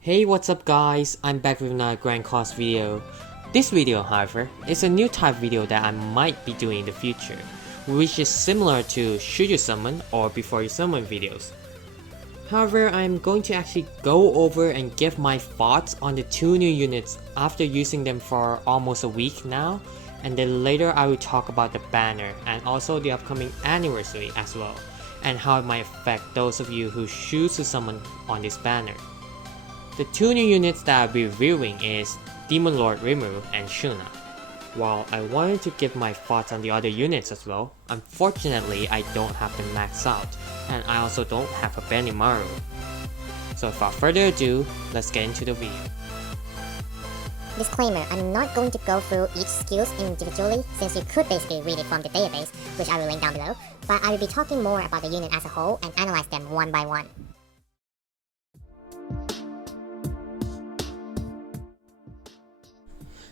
Hey, what's up guys, I'm back with another Grand Cost video. This video, however, is a new type video that I might be doing in the future, which is similar to should you summon or before you summon videos. However, I'm going to actually go over and give my thoughts on the two new units after using them for almost a week now, and then later I will talk about the banner and also the upcoming anniversary as well, and how it might affect those of you who choose to summon on this banner. The two new units that I'll be reviewing is Demon Lord Rimuru and Shuna. While I wanted to give my thoughts on the other units as well, unfortunately I don't have them maxed out, and I also don't have a Benimaru. So without further ado, let's get into the video. Disclaimer, I'm not going to go through each skills individually since you could basically read it from the database, which I will link down below, but I will be talking more about the unit as a whole and analyze them one by one.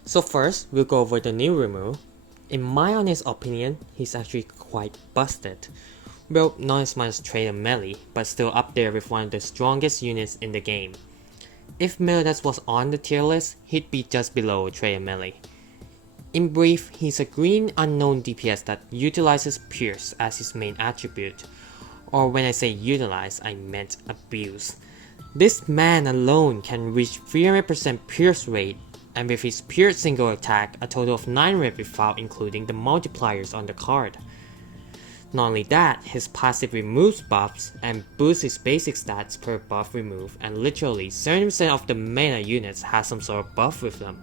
So first, we'll go over the new Rimuru. In my honest opinion, he's actually quite busted. Well, not as much as Trader Melee, but still up there with one of the strongest units in the game. If Meliodas was on the tier list, he'd be just below Trader Melee. In brief, he's a green unknown DPS that utilizes Pierce as his main attribute. Or when I say utilize, I meant abuse. This man alone can reach 300% Pierce rate, and with his Pierce single attack, a total of 9 rep without including the multipliers on the card. Not only that, his passive removes buffs and boosts his basic stats per buff removed, and literally 70% of the meta units has some sort of buff with them.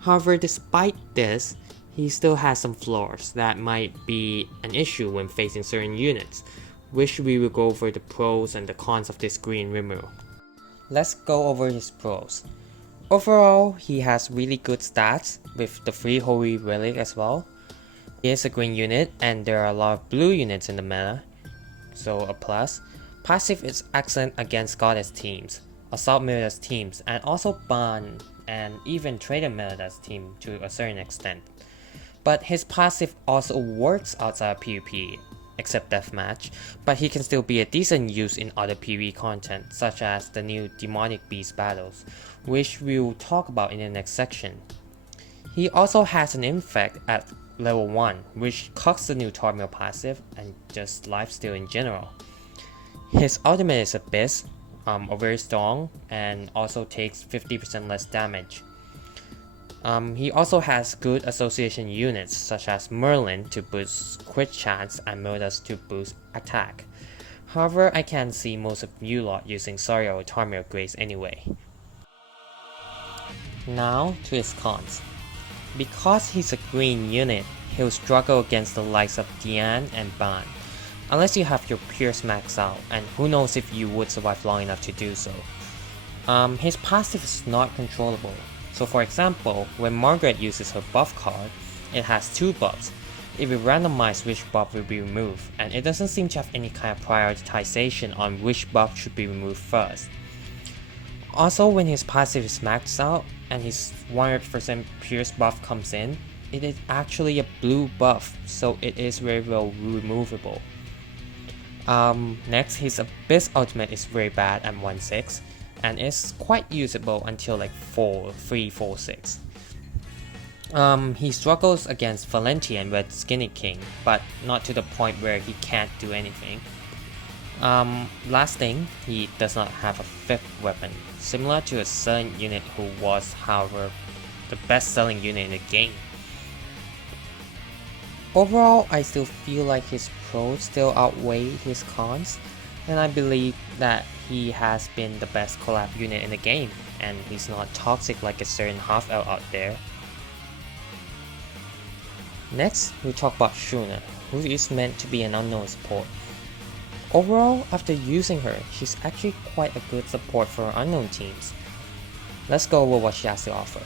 However, despite this, he still has some flaws that might be an issue when facing certain units, which we will go over the pros and the cons of this green Rimuru. Let's go over his pros. Overall, he has really good stats with the free Holy Relic as well. He is a green unit and there are a lot of blue units in the meta, so a plus. Passive is excellent against Goddess teams, Assault Meliodas teams, and also Ban and even Trader Meliodas team to a certain extent. But his passive also works outside of PvP, except Deathmatch, but he can still be a decent use in other PvE content, such as the new Demonic Beast battles, which we will talk about in the next section. He also has an infect at level 1, which cuts the new Tormil passive and just lifesteal in general. His ultimate is Abyss, very strong, and also takes 50% less damage. He also has good association units such as Merlin to boost crit chance and Meliodas to boost attack. However, I can see most of you lot using Saria or Tormil Grace anyway. Now to his cons. Because he's a green unit, he'll struggle against the likes of Diane and Ban, unless you have your Pierce maxed out, and who knows if you would survive long enough to do so. His passive is not controllable. So for example, when Margaret uses her buff card, it has 2 buffs. It will randomize which buff will be removed, and it doesn't seem to have any kind of prioritization on which buff should be removed first. Also, when his passive is maxed out and his 100% Pierce buff comes in, it is actually a blue buff, so it is very well removable. Next, his Abyss ultimate is very bad at 1-6, and is quite usable until like 3-4-6. He struggles against Valenti and Red Skinny King, but not to the point where he can't do anything. Last thing, he does not have a 5th weapon, similar to a selling unit who was, however, the best selling unit in the game. Overall, I still feel like his pros still outweigh his cons, and I believe that he has been the best collab unit in the game, and he's not toxic like a certain half-elf out there. Next, we talk about Shuna, who is meant to be an unknown support. Overall, after using her, she's actually quite a good support for unknown teams. Let's go over what she has to offer.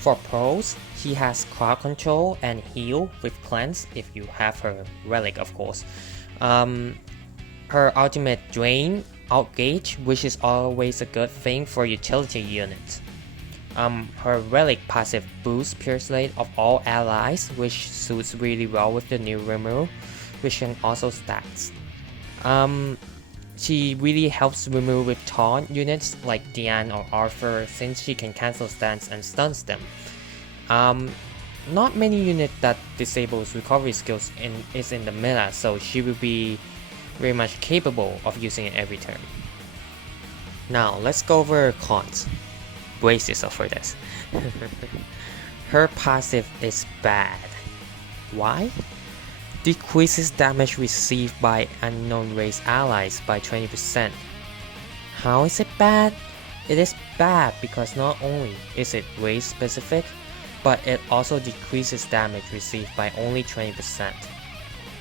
For pros, she has crowd control and heal with cleanse if you have her relic, of course. Her ultimate drain, outgauge, which is always a good thing for utility units. Her relic passive boosts pierce rate of all allies, which suits really well with the new Rimuru, which can also stats. She really helps Rimuru with taunt units like Diane or Arthur since she can cancel stans and stuns them. Not many unit that disables recovery skills is in the meta, so she will be very much capable of using it every turn. Now let's go over cons. Brace yourself for this. Her passive is bad. Why? Decreases damage received by unknown race allies by 20%. How is it bad? It is bad because not only is it race specific, but it also decreases damage received by only 20%.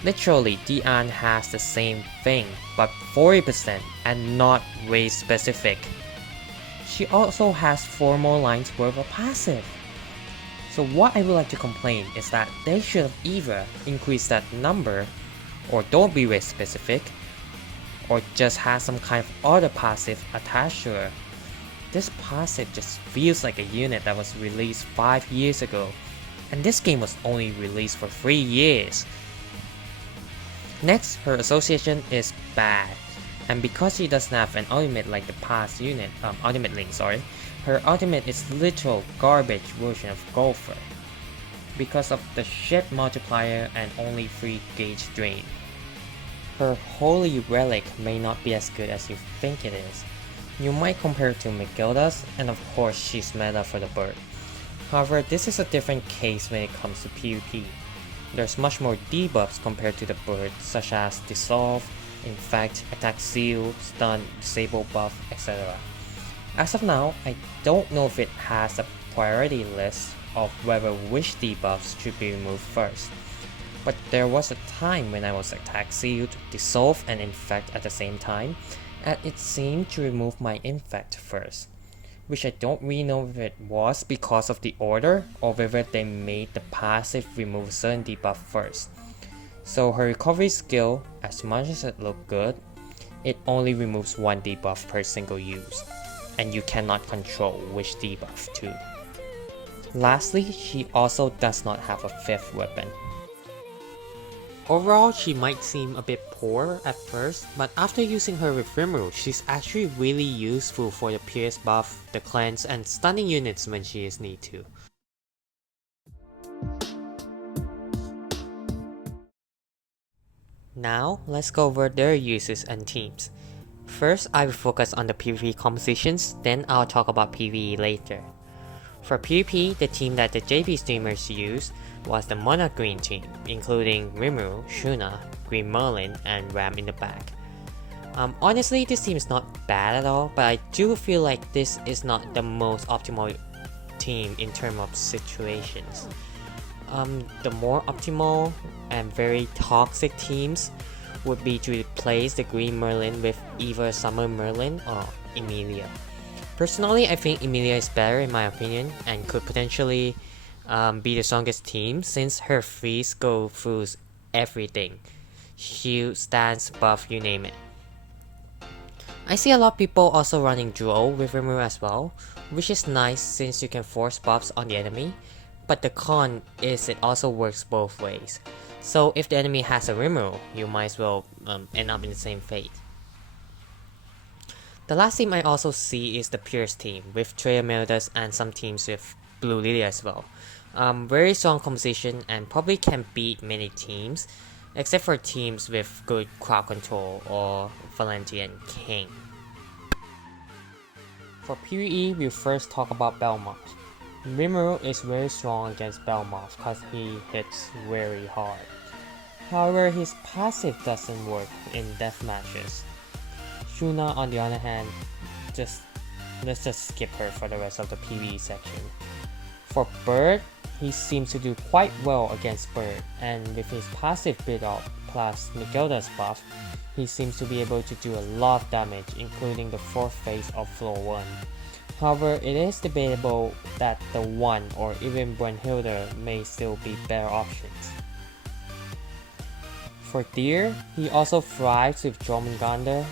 Literally, Diane has the same thing, but 40% and not race specific. She also has 4 more lines worth of passive. So what I would like to complain is that they should have either increased that number, or don't be race specific, or just have some kind of other passive attached to her. This passive just feels like a unit that was released 5 years ago, and this game was only released for 3 years. Next, her association is bad, and because she doesn't have an ultimate like the past unit, ultimate link, her ultimate is literal garbage version of Golfer because of the shit multiplier and only 3 gauge drain. Her Holy Relic may not be as good as you think it is. You might compare it to Megilda's, and of course she's meta for the bird. However, this is a different case when it comes to PvP. There's much more debuffs compared to the bird, such as Dissolve, Infect, Attack Seal, Stun, Disable buff, etc. As of now, I don't know if it has a priority list of whether which debuffs should be removed first. But there was a time when I was Attack Sealed, Dissolve, and Infect at the same time, and it seemed to remove my Infect first. Which I don't really know if it was because of the order or whether they made the passive remove certain debuff first. So her recovery skill, as much as it looked good, it only removes 1 debuff per single use, and you cannot control which debuff to. Lastly, she also does not have a 5th weapon. Overall, she might seem a bit poor at first, but after using her with Rimuru, she's actually really useful for the Pierce buff, the cleanse, and stunning units when she is need to. Now, let's go over their uses and teams. First, I will focus on the PvP compositions, then I'll talk about PvE later. For PvP, the team that the JP streamers used was the Mono Green team, including Rimuru, Shuna, Green Merlin, and Ram in the back. Honestly, this team is not bad at all, but I do feel like this is not the most optimal team in terms of situations. The more optimal and very toxic teams would be to replace the Green Merlin with either Summer Merlin or Emilia. Personally, I think Emilia is better in my opinion and could potentially be the strongest team since her freeze go through everything. Shield, stance, buff, you name it. I see a lot of people also running duo with Rimuru as well, which is nice since you can force buffs on the enemy, but the con is it also works both ways. So if the enemy has a Rimuru, you might as well end up in the same fate. The last team I also see is the Pierce team, with Trey Meldas and some teams with Blue Lily as well. Very strong composition and probably can beat many teams, except for teams with good crowd control or Valenti and King. For PvE, we'll first talk about Belmoth. Rimuru is very strong against Belmoth because he hits very hard. However, his passive doesn't work in death matches. Shuna, on the other hand, let's just skip her for the rest of the PvE section. For Bird, he seems to do quite well against Bird, and with his passive build-up plus Megilda's buff, he seems to be able to do a lot of damage, including the 4th phase of floor 1. However, it is debatable that the 1 or even Brunhilde may still be better options. For Deer, he also thrives with Jormungandr,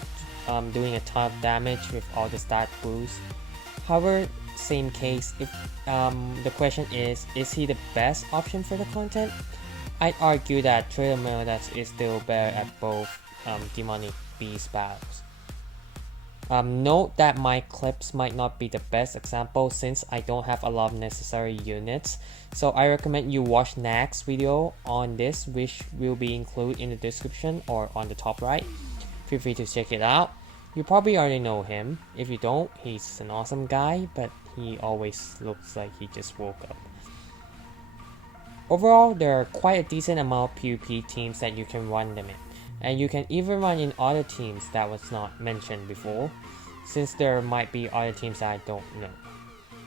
doing a ton of damage with all the stat boosts. However, same case, if the question is he the best option for the content? I'd argue that Trader Meldas is still better at both demonic beast battles. Note that my clips might not be the best example since I don't have a lot of necessary units, so I recommend you watch next video on this, which will be included in the description or on the top right. Feel free to check it out. You probably already know him. If you don't, he's an awesome guy, but he always looks like he just woke up. Overall, there are quite a decent amount of PvP teams that you can run them in, and you can even run in other teams that was not mentioned before, since there might be other teams that I don't know.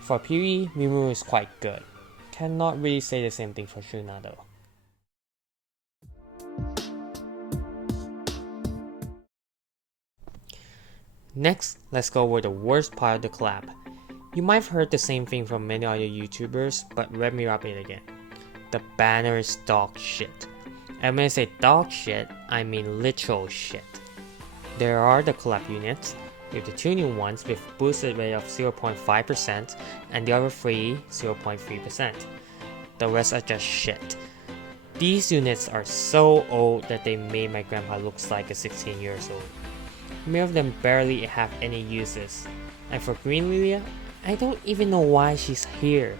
For PvE, Rimuru is quite good. Cannot really say the same thing for Shuna though. Next, let's go over the worst part of the collab. You might have heard the same thing from many other YouTubers, but let me wrap it again. The banner is dog shit. And when I say dog shit, I mean literal shit. There are the collab units, with the 2 new ones with boosted rate of 0.5% and the other 3 0.3%. The rest are just shit. These units are so old that they made my grandpa looks like a 16 years old. Many of them barely have any uses. And for Green Lilia, I don't even know why she's here.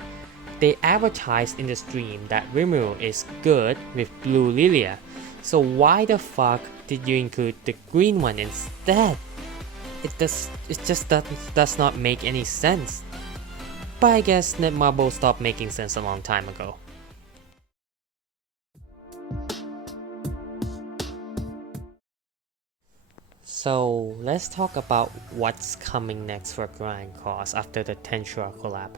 They advertised in the stream that Rimuru is good with Blue Lilia, so why the fuck did you include the green one instead? It just does not make any sense. But I guess Netmarble stopped making sense a long time ago. So let's talk about what's coming next for Grand Cross after the Tensura collab.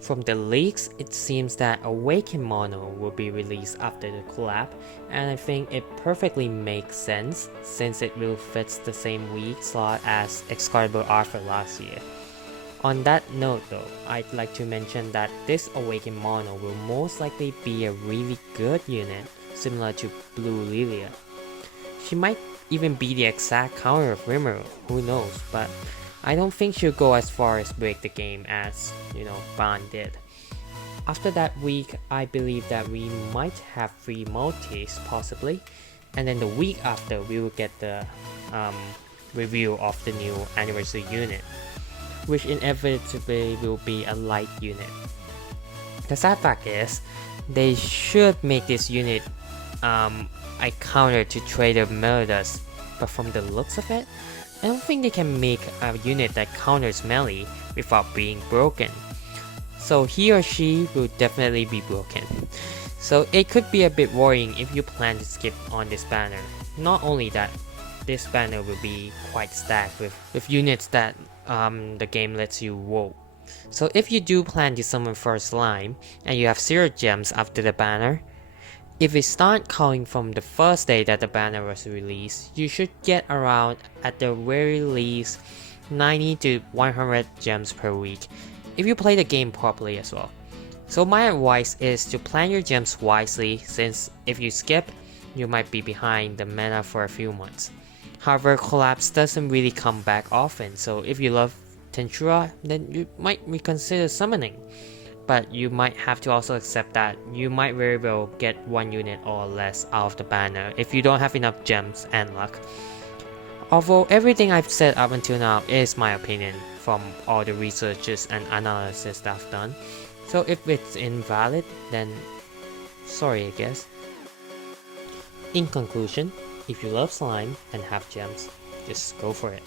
From the leaks, it seems that Awaken Mono will be released after the collab, and I think it perfectly makes sense since it will fit the same week slot as Excalibur Arthur last year. On that note though, I'd like to mention that this Awaken Mono will most likely be a really good unit, similar to Blue Lilia. She might even be the exact counter of Rimuru, who knows, but I don't think she'll go as far as break the game as, Ban did. After that week, I believe that we might have 3 multis possibly, and then the week after we will get the review of the new anniversary unit, which inevitably will be a light unit. The sad fact is, they should make this unit a counter to Trader Melodus, but from the looks of it, I don't think they can make a unit that counters melee without being broken. So he or she will definitely be broken. So it could be a bit worrying if you plan to skip on this banner. Not only that, this banner will be quite stacked with units that the game lets you roll. So if you do plan to summon first line and you have 0 gems after the banner, if we start counting from the first day that the banner was released, you should get around, at the very least, 90 to 100 gems per week, if you play the game properly as well. So my advice is to plan your gems wisely, since if you skip, you might be behind the meta for a few months. However, collapse doesn't really come back often, so if you love Tensura, then you might reconsider summoning. But you might have to also accept that you might very well get 1 unit or less out of the banner if you don't have enough gems and luck. Although everything I've said up until now is my opinion from all the researches and analysis that I've done, so if it's invalid, then sorry I guess. In conclusion, if you love slime and have gems, just go for it.